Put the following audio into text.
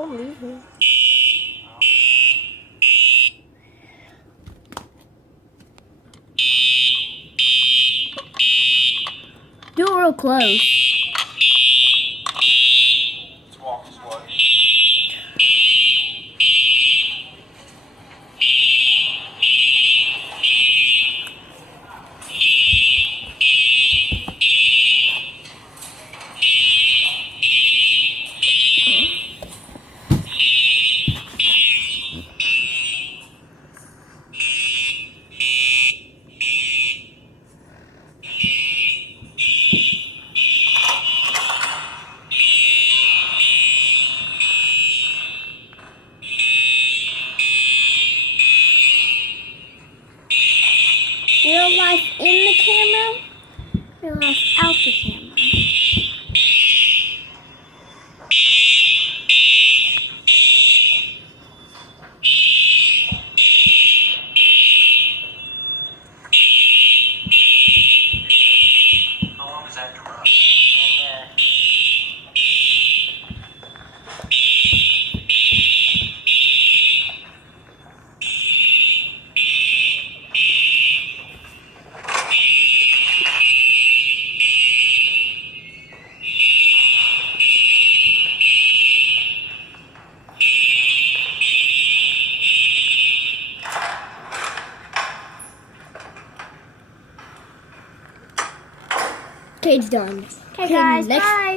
Don't leave me. Do it real close. Let's walk this way. Real life in the camera, real life out the camera. How long is that drive? Okay, it's done. Okay, guys, Next bye.